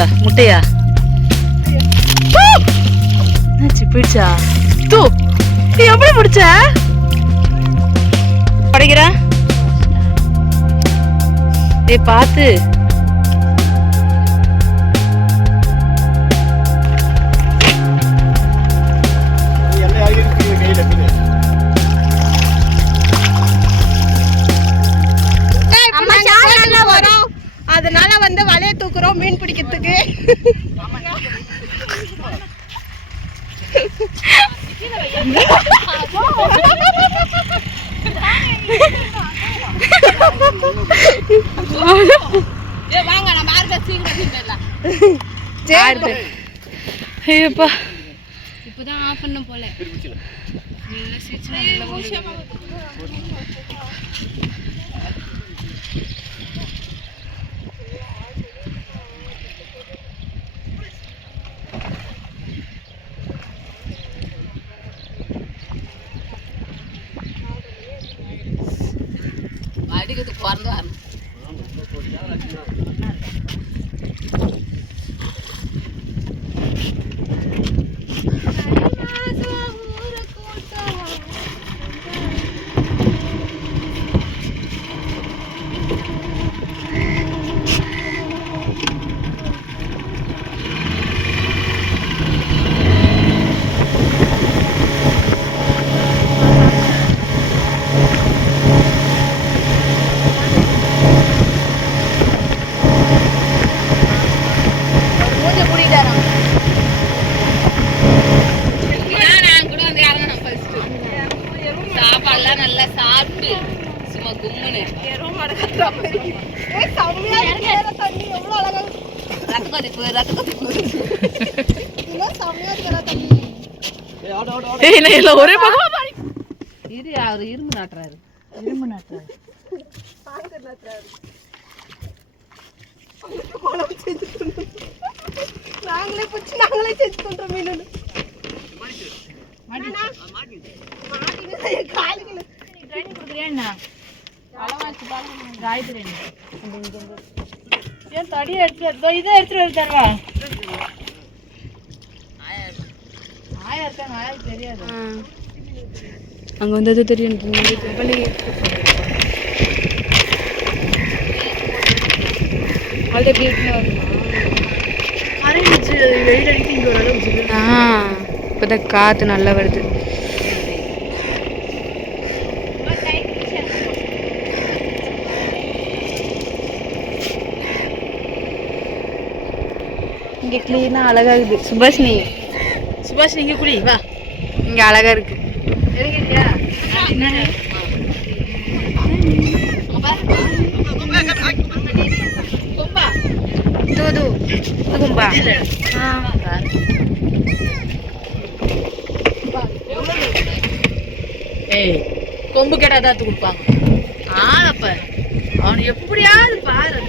போச்சா முட்டையா? போயிடுச்சா? தூ! நீ எப்படி முடிச்ச? படைக்கிற டேய் பார்த்து. வலைய தூக்குறோம் மீன் பிடிக்கிறதுக்கு. ஆடுது ஐயோப்பா. అడిగదు కొరదాను நான் எல்லாம் ஒரே பக்கமா பாரு. இரு அவர் இரும்பு நாட்டுறாரு. இரும்பு நாட்டுறாரு. நாங்களே பிடிச்சி நாங்களே செஞ்சு கொண்டோம் மீன் காலுக்கு ஏன் தடி எடுத்து இதை எடுத்துட்டு வந்து தருவா ஆயா இருக்காங்க ஆயா தெரியாது அங்க வந்தது தெரியும் இப்போதான் காற்று நல்லா வருது. இங்கே க்ளீனாக அழகா இருக்குது. சுபாஷினி. சுபாஷினி இங்கே குடி வா. இங்கே அழகா இருக்கு. தூ தூ. கும்பா. ஏய் கொம்பு கேட்டா தான் கொடுப்பாங்க. ஆளப்ப. அவன் எப்படியாவது பாரு.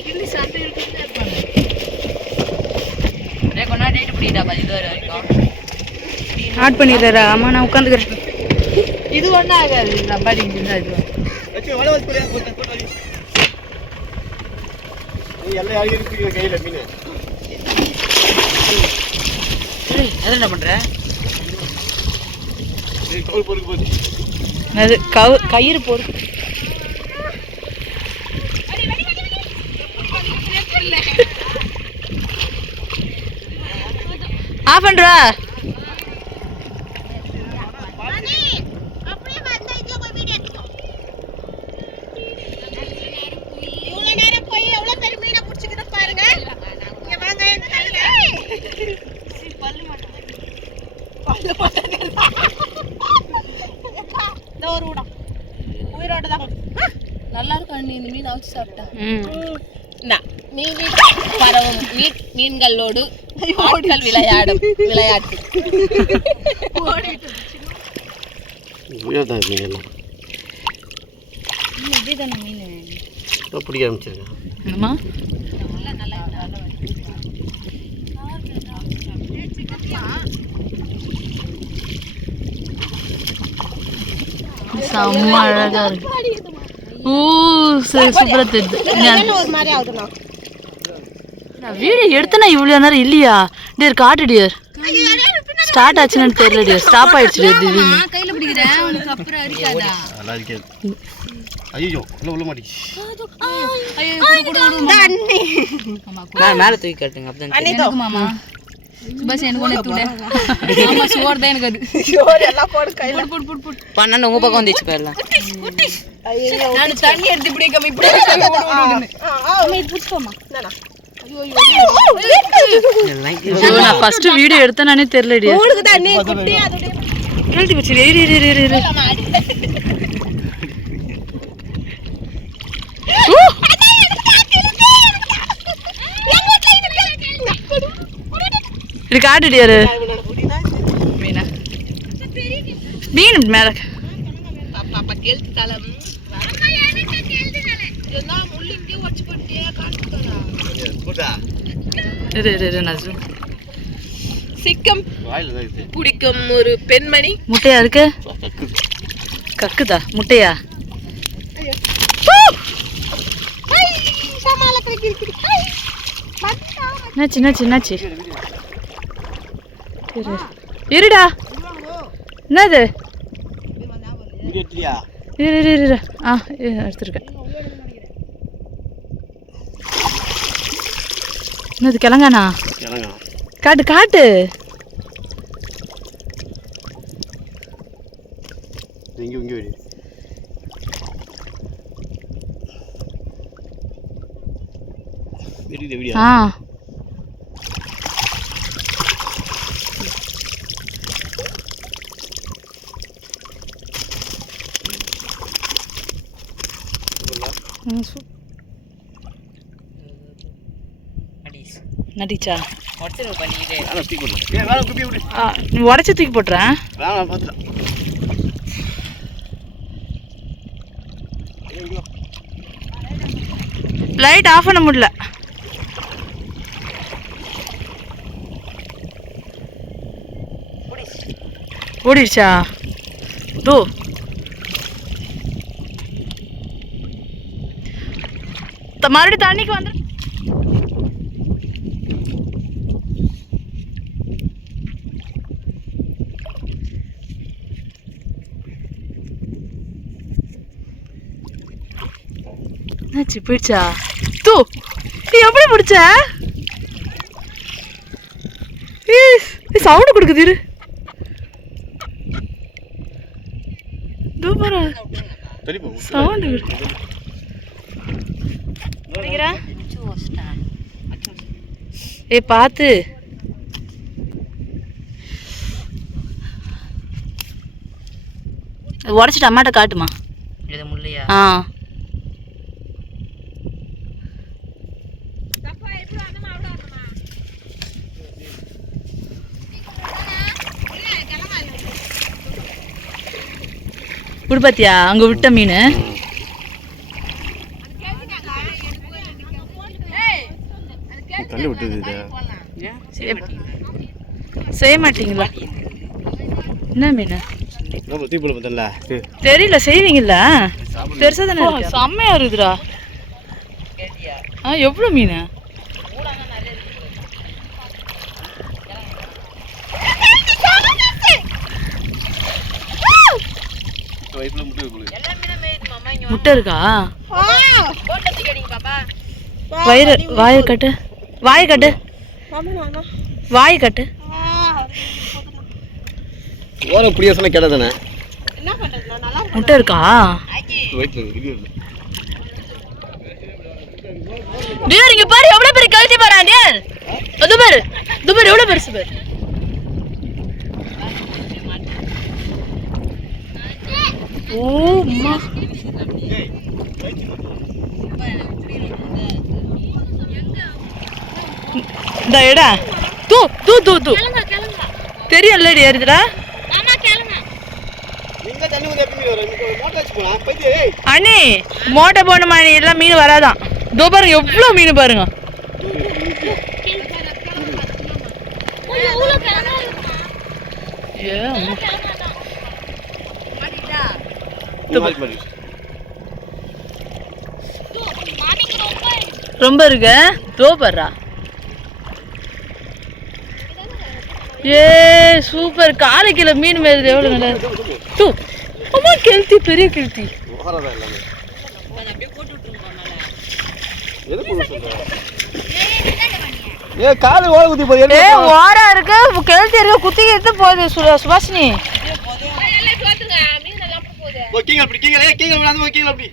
கிள்ளி சண்டை கொண்டா டேட் பிடிடா பதினோரு வரைக்கும் ஆட் பண்ணிடுறா. அம்மா நான் உட்காந்துக்கிறேன். இது ஒன்றும் ஆகாது. லம்பாடி இருந்தா இது அது என்ன பண்ற? அது கவு கயிறு பொறுக்கு ஆஃப் பண்ணுறா அப்படியே வந்தா இதுல போய் வீடியோ எடுத்துக்கோ இவ்வளவு நேரம் போய் எவ்வளவு பேர் மீனை பிடிச்சிக்கிட்டு பாருங்க இங்க வாங்க எங்க கையில பல்லு மாட்டேன் பல்லு மாட்டேன் இந்த ஒரு விடம் உயிரோட தான் நல்லா இருக்கும் நீ இந்த மீன் அவிச்சு சாப்பிட்டா ம் இந்தா, மீன் பரவும். மீன் மீன்களோடு ஆட்கள் விளையாடும். விளையாட்டு. உயர்தான் மீன் எல்லாம் இப்போ பிடிக்க ஆரம்பிச்சிருக்கேன் செம்ம அழகா இருக்கு. ஊ சரி சூப்பரா தெரியுது நான் வீடியோ எடுத்தனா இவ்வளோ நேரம் இல்லையா? டியர் காட்டு டியர் ஸ்டார்ட் ஆச்சுன்னு தெரியல டியர் ஸ்டாப் ஆயிடுச்சு டியர் திடீர்னு. நான் கையில பிடிக்கிறேன் உனக்கு அப்புறம் இருக்காதா? நல்லா இருக்காது ஐயோ உள்ள உள்ள மாட்டி. ஆமா மேலே தூக்கி காட்டுங்க அப்பதான் எனக்கு மாமா சுபாஷ் எனக்கு ஒன்று ஆமா சோறு தான் எனக்கு அது. சோறு எல்லாம் போடு கையில பன்னெண்டு உங்க பக்கம் வந்துச்சு போயிடலாம் நான் தண்ணி எடுத்து இப்படியே கம்மி இப்படியே ஐயோ, நான் ஃபர்ஸ்ட் வீடியோ எடுத்தேனானே தெரியல டியர் உங்களுக்கு தண்ணி குட்டி இரு இரு இரு இரு இது காட்டு டியர் மீனா மீன் மேல பாப்பா கெழுத்து தலம் இதுதான் முள்ளு இங்கே வச்சு பண்ணிட்டே காட்டுறா போட்டா இரு இரு இரு நான் zoom. சிக்கம் பிடிக்கும் ஒரு பெண்மணி. முட்டையா இருக்கு? கக்குது. கக்குதா? முட்டையா? என்னாச்சு என்னாச்சு என்னாச்சு? இரு. இருடா. என்னது? இரு இரு இரு, இரு. ஆ இரு, எடுத்துருக்கேன். என்னது கிழங்கானா? காட்டு காட்டு. இங்கே வெடி ஆ ம், சூ- நடிச்சா உடச்சிரு பண்ணிக்கிட்டு வேணாம் தூக்கி போடலாம் ஏ வேணாம் குப்பி விடு ஆ, நீ உடச்சி தூக்கி போட்டுறேன் லைட் ஆஃப் பண்ண முடியல ஓடிடுச்சா தோ மறுபடியும் தண்ணிக்கு வந்து என்னாச்சு போயிடுச்சா? தூ நீ எப்படி பிடிச்ச சவுண்டு கொடுக்குது இரு இதோ பாரு சவுண்டு ஏ பார்த்து உடச்சிட்டு அம்மாட்ட காட்டுமா? இது முள்ளையா ஆ. இப்படி பாத்தியா அங்க விட்ட மீன். இது செய்ய மாட்டீங்களா? என்ன மீன்? தெரியல செய்வீங்கல்ல? பெருசா தானே செம்மையா இருக்குதுடா. ஆ எவ்வளோ மீன்? முட்டை இருக்கா? வயிறு வாயை கட்டு. வாயை கட்டு வாய் கட்டு ஓர புளிய சொன்ன கேட்ட தானே என்ன பண்றது நான் நல்லா முட்டை இருக்கா டியர் இங்க பாரு எவ்வளவு பெரிய கழுத்தி பாரு டியர் அது பாரு இது பாரு எவ்வளவு பெருசு பாரு ஓ அம்மா இந்த எடா. தூ தூ தூ தூ. போயிட்டு ஏய். அண்ணி மோட்டை போன மாதிரி எல்லாம் மீன் வராதான். இதோ பாருங்க எவ்வளோ மீன் பாருங்க. ரொம்ப இருக்கு? தோ ஏ சூப்பர். காலை கிலோ மீன் மேது எவ்வளோ நல்லா தூ அம்மா கெளுத்தி பெரிய கெளுத்தி. ஏ காலு ஓட குத்தி போய் ஏ ஓரா இருக்கு. கெளுத்தி இருக்கு. குத்தி எடுத்து போகுது சு- சுபாஷினி. ஓ கீங்க அப்படி கீங்க ஏ கீங்க விடாத ஓ கீங்க அப்படி.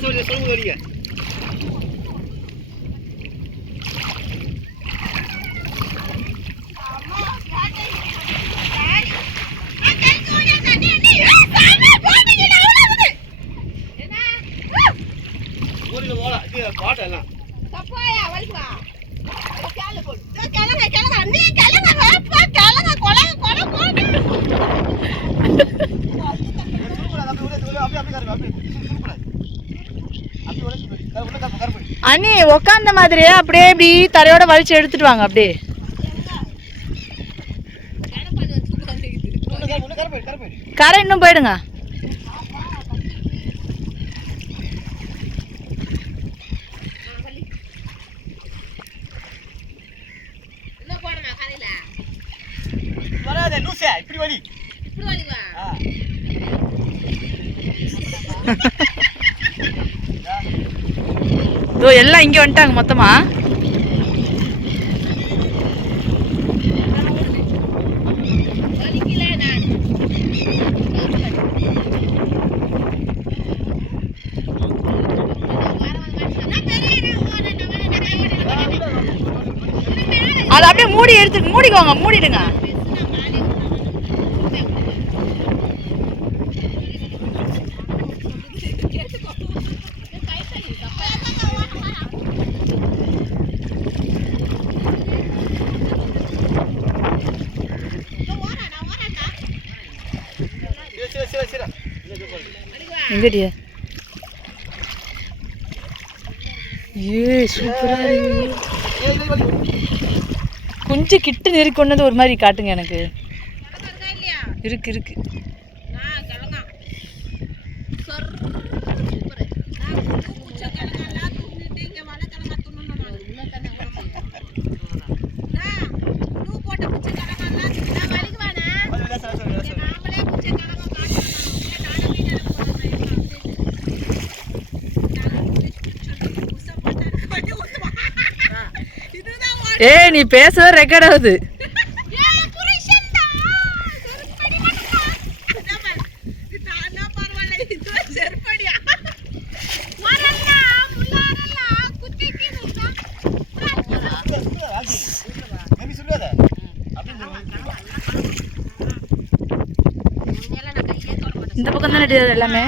சொல்லுங்க. தப்பாயா கேளு போடு கிழங்க கிழங்க அண்ணி கிழங்க வேப்பா கிழங்க கொலை கொலை அண்ணி உக்காந்த மாதிரியே அப்படியே இப்படி தரையோட வலிச்சு எடுத்துட்டு வாங்க அப்படியே. இன்னும் போயிடுங்க எல்லாம் இங்க வந்துட்டாங்க மொத்தமா அதை அப்படியே மூடி எடுத்து மூடிக்கோங்க மூடிடுங்க. எங்கடியா? ஏ சூப்பரா இருக்கு கொஞ்சம் கிட்ட நெருக்கி கொண்டது ஒரு மாதிரி காட்டுங்க எனக்கு. இருக்கு இருக்கு. ஏய் நீ பேசுறது ரெக்கார்ட் ஆகுது. இந்த பக்கம் தானே அடி எல்லாமே?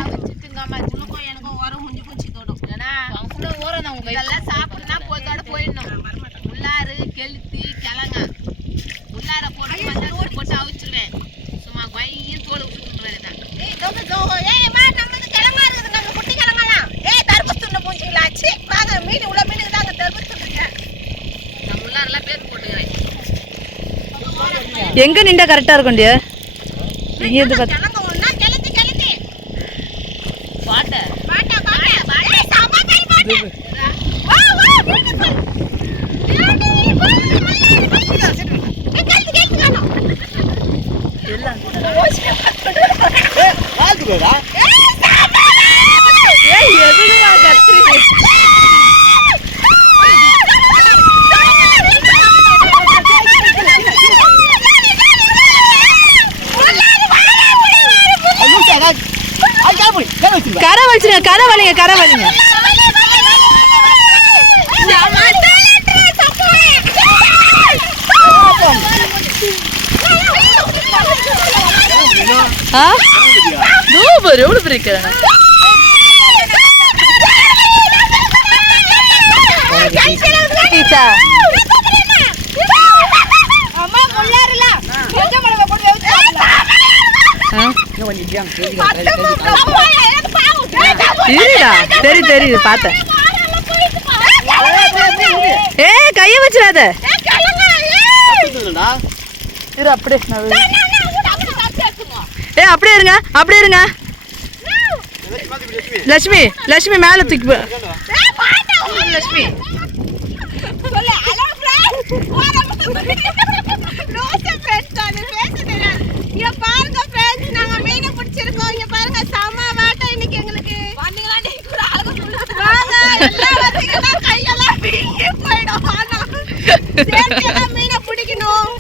சாப்பிடுனா போத்தோட போயிடணும். உள்ளாறு கெளுத்தி கிழங்க உள்ளார போட்டு மஞ்சள் போட்டு அவிச்சிருவேன். சும்மா கொய்யும் தோல் விட்டுருவேன் ஏய் வா நமக்கு கிழங்கா இருக்குது நம்ம குட்டி கிழங்கலாம் ஏய் தர்பூஸ் துண்ண பூஞ்சிங்களாச்சு வாங்க மீன் உள்ள மீனுக்கு தாங்க தர்பூஸ் துண்ணுங்க நான் உள்ளாரெல்லாம் பேர் போட்டுக்கிறேன். எங்க நின்றா கரெக்டா இருக்கும்டியா இங்க இருந்து பார்த்து கிழங்க ஒண்ணா கெளுத்தி கெளுத்தி பாட்டை பாட்டா பாட்டா பாட்டா சாமா கறி பாட்டா வா வா பியூட்டிஃபுல் வாழ்த்து போதா ஏய் எதுக்குமா கத்துறீங்க லூசே அது கால் போய் கேள வச்சிருக்கா கரை வலிச்சுங்க கரை வலிங்க கரை வலிங்க ஆ? சூப்பர் எவ்வளவு பெரிய கிழங்கு சரி தெரியுது? பார்த்தேன். ஏ கைய வச்சிடாத. இரு அப்படியே ஏ அப்படியே இருங்க அப்படியே இருங்க. லட்சுமி லட்சுமி மேலே தூக்கி லட்சுமி. கையெல்லாம் மீனை பிடிக்கணும்.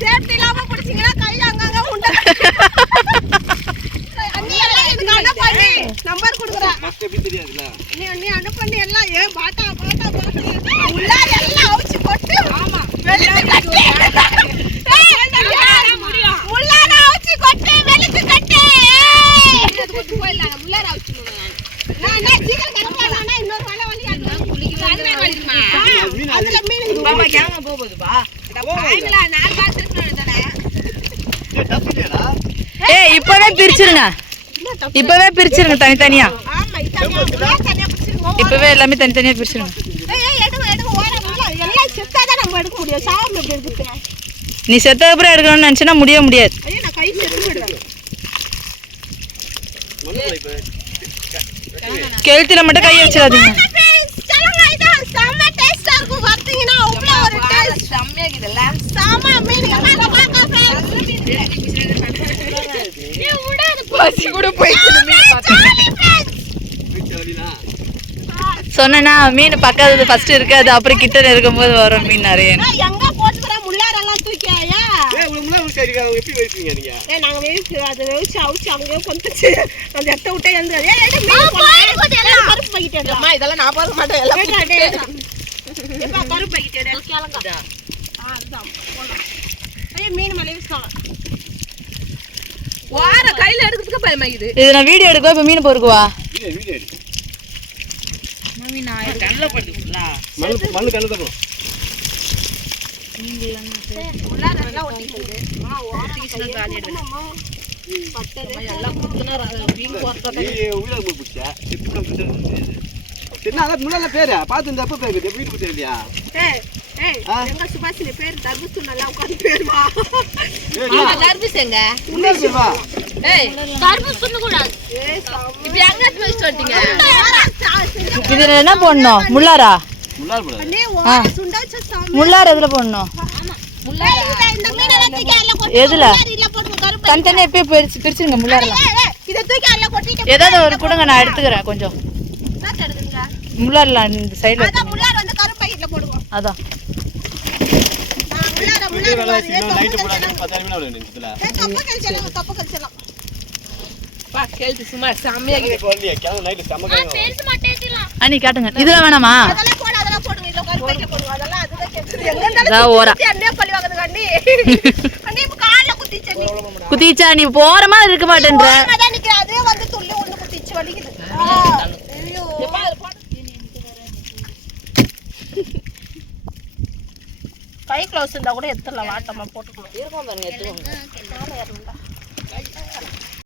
சேஃப்டி இல்லாம ஃபர்ஸ்ட் எப்படி நீ நீ அனுப்பி எல்லாம் ஏன் பாட்டா பாட்டா பாட்டா உள்ளார எல்லாம் அவிச்சு போட்டு ஆமா. வெளுத்து கட்டு. உள்ளார அவிச்சு கொட்டு வெளுத்து கட்டு. உள்ளார அவிச்சு நான். நான் சீக்கிரம் கிளம்பலாம்னா இன்னொரு மலை வழி மீன் அதுல மீன் பாப்பா கேமரா போகுதுப்பா. பாய்ங்களா நான் பார்த்துருக்கேன் தானே டப்பு இல்லையாடா? ஏய் இப்பவே பிரிச்சிருங்க. இப்பவே பிரிச்சிருங்க தனித்தனியா. இப்பவே எல்லாமே தனித்தனியா பிரிச்சிருங்க. நீ செத்த அப்புறம் எடுக்கணும்னு நினைச்சனா முடிய முடியாது. கெழுத்துல மட்டும் கையை வச்சிடாதீங்க. சாமா நீ கூட போயிடுச்சு. சொன்னேன்னா மீன் பக்கத்துல ஃபர்ஸ்ட் இருக்காது அப்புறம் கிட்ட இருக்கும்போது வரும் மீன் நிறைய. எங்க போட்டுக்கிற முள்ளாரெல்லாம் தூக்கி ஐயா? எப்படி வைப்பீங்க நீங்க? நாங்க வேவிச்சு அதை வேவிச்சு அவிச்சு அங்கேயே கொண்டுச்சு அந்த இடத்த விட்டே. கருப்பு இதெல்லாம் நான் பார்க்க மாட்டேன் எல்லாம் கருப்பு பாக்கெட் எடு. ஆ, அதுதான், போடலாம். ஐயோ, மீன் மேலே வீசுவாங்க. வார கையில எடுக்கிறதுக்கு பயமாக்குது இது. நான் வீடியோ எடுக்கவா இப்ப மீன் பொறுக்குவா? வீடியோ வீடியோ எடு மண்ணு மண்ணு கண்ணு தப்போம் உள்ளார எல்லாம் ஒட்டிக்கிது. ஆ, ஓரம் கையை போடணுமா? பட்டது. போய் பிடிச்ச என்ன அதான் முன்னால பேரு. பார்த்து இந்த அப்ப பேரு வீட்டு இல்லையா? எங்க சுபாஷினி நல்லா தர்பீஸ் எங்க? முன்னாடி பேர் வா. ஏய் ஏய், சாமி. இப்ப எங்க எடுத்து வச்சுட்டு வந்துட்டீங்க? இதுல என்ன போடணும்? முள்ளாரா. முள்ளார் எதுல போடணும். எதுல? தனித்தனியா எப்பயே பிரிச்சு பிரிச்சிருங்க முள்ளாரெல்லாம். அதுல கொட்டிட்டு ஏதாவது ஒரு கொடுங்க நான் எடுத்துக்கிறேன் கொஞ்சம். முள்ளாரெல்லாம் இந்த சைடுல அதான் முள்ளார வந்து கருப்பு பாக்கெட்ல போடுவோம். அதான். முள்ளார போடாது இதுல. தொப்பை கழிச்சலாம், தொப்பை கழிச்சலாம். பா கேள்வி சும்மா நைட்டு செம்ம கிளம்பு அண்ணி காட்டுங்க இதெல்லாம் வேணாமா? அதெல்லாம் போடு, அதெல்லாம் போடுங்க, இதுல அதுதான் கேக்குது. எங்க இருந்தாலும் ஓரா. வாங்குதுங்க, அண்ணி. அண்ணி, இப்ப கால்ல குத்திச்சு, அண்ணி. குத்திச்சா நீ போறமா இருக்க மாட்டேன்ற. அதே வந்து துள்ளி ஒண்ணு குத்திச்சு, வலிக்குது. ஆ, ஐயோ. கை க்ளவுஸ் இருந்தா கூட எடுத்துடலாம். வாட்டமா போட்டுக்கணும் இருக்கும் பாருங்க எடுத்துக்கோங்க.